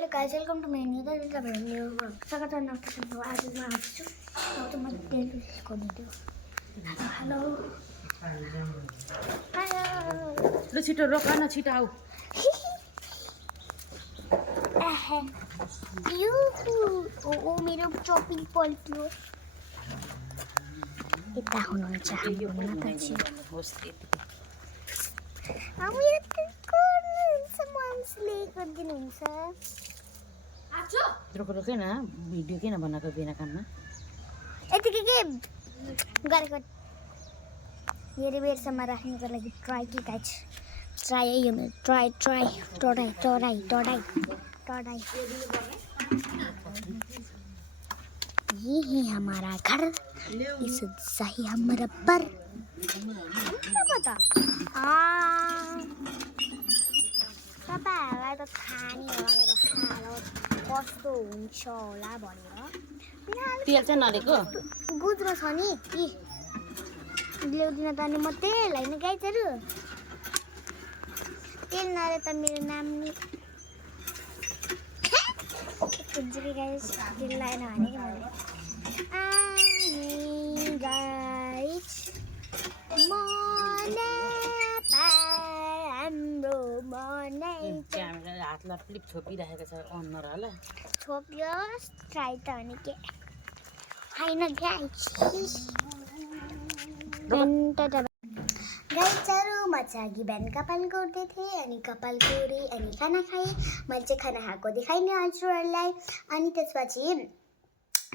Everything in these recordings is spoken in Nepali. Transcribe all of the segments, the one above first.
Hello guys, welcome to my new video. स्वागत है आपका सबको। आज मैं आपसे तो मैं तेल को दे दूँ। हेलो हेलो ल छिटो रोक न छिटो आऊ ओ मेरो चपिङ पल्ट्यो यता हुनुहुन्छ हाम्रो माताजी होस् यति हामी यति गर्नुहुन्छ मान्छेले गरिदिनुहुन्छ रोक रोके न भिडियो किन बनाएको बिना काममा यतिकै के गरेको हेरे बेरसम्म राख्नुको लागि ट्राई के गाइज ट्राई है यो मेरो ट्राई टडाई ये है हमारा घर इस सही हमारा पर पता तपाईँहरूलाई त थाहा नि होला मेरो हालत कस्तो हुन्छ होला भनेर तेल चाहिँ नलिएको गुज्रो छ नि कि ल्याउदिन त अनि म तेल होइन गाइजहरू तेल नरे त मेरो नाम नि कुन्जुकी गाइज तेल लगाएन भने कि मैले गाइज हाम्रो मनै क्यामेरा हातलाई फ्लिप छोपिरहेको छ अन नरहला छोप्यो ट्राई त अनि के होइन गाइजहरू म चाहिँ अघि बिहान कपाल कोर्दै थिएँ अनि कपाल कोरेँ अनि खाना खाएँ मैले चाहिँ खाना खाएको देखाइनँ हजुरहरूलाई अनि त्यसपछि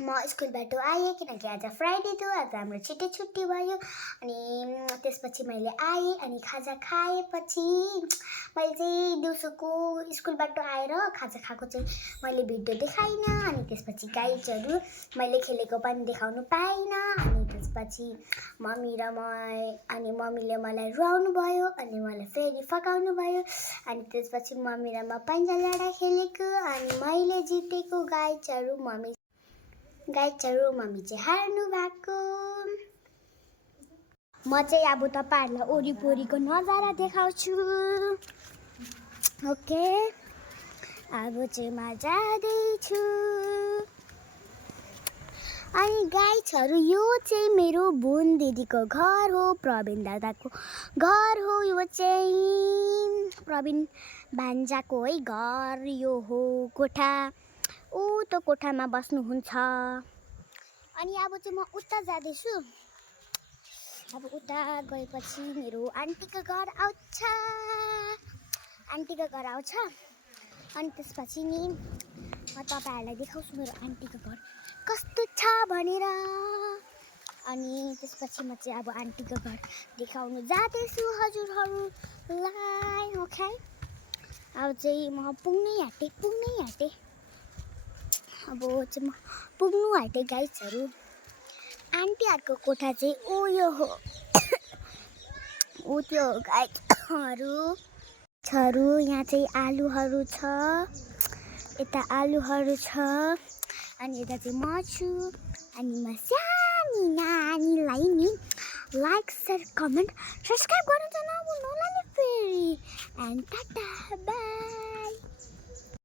म स्कुलबाट आएँ किनकि आज फ्राइडे थियो आज हाम्रो छिट्टै छुट्टी भयो अनि त्यसपछि मैले आएँ अनि खाजा खाएपछि मैले चाहिँ दिउँसोको स्कुलबाट आएर खाजा खाएको चाहिँ मैले भिडियो देखाइनँ अनि त्यसपछि गाइजहरू मैले खेलेको पनि देखाउनु पाइनँ अनि त्यसपछि मम्मीले मलाई रुवाउनु भयो अनि मलाई फेरि फकाउनु भयो अनि त्यसपछि मम्मी र म पन्जा लडा खेलेको अनि मैले जितेको गाइजहरू मम्मी चाहिँ हार्नु भएको म चाहिँ अब तपाईँहरूलाई वरिपरिको नजारा देखाउँछु ओके अब चाहिँ म जाँदैछु अनि गाइजहरू यो चाहिँ मेरो बोन दिदीको घर हो प्रवीण दादाको घर हो यो चाहिँ प्रवीण भान्जाको है घर यो हो कोठा ऊ त कोठामा बस्नुहुन्छ अनि अब चाहिँ म उता जाँदैछु अब उता गएपछि मेरो आन्टीको घर आउँछ अनि त्यसपछि नि म तपाईँहरूलाई देखाउँछु मेरो आन्टीको घर कस्तो छ भनेर अनि त्यसपछि म चाहिँ अब आन्टीको घर देखाउनु जाँदैछु हजुरहरूलाई ओके अब चाहिँ म पुग्नै आँटेँ अब चाहिँ म पुग्नु आँटेँ गाइजहरू आन्टीहरूको कोठा चाहिँ यो हो त्यो गाइजहरू यहाँ चाहिँ आलुहरू छ यता आलुहरू छ अनि यता चाहिँ म छु अनि म सानी नानीलाई नि लाइक शेयर कमेन्ट सब्सक्राइब गर्नु त नभुल्नु होला नि फेरि एन्ड टाटा बाई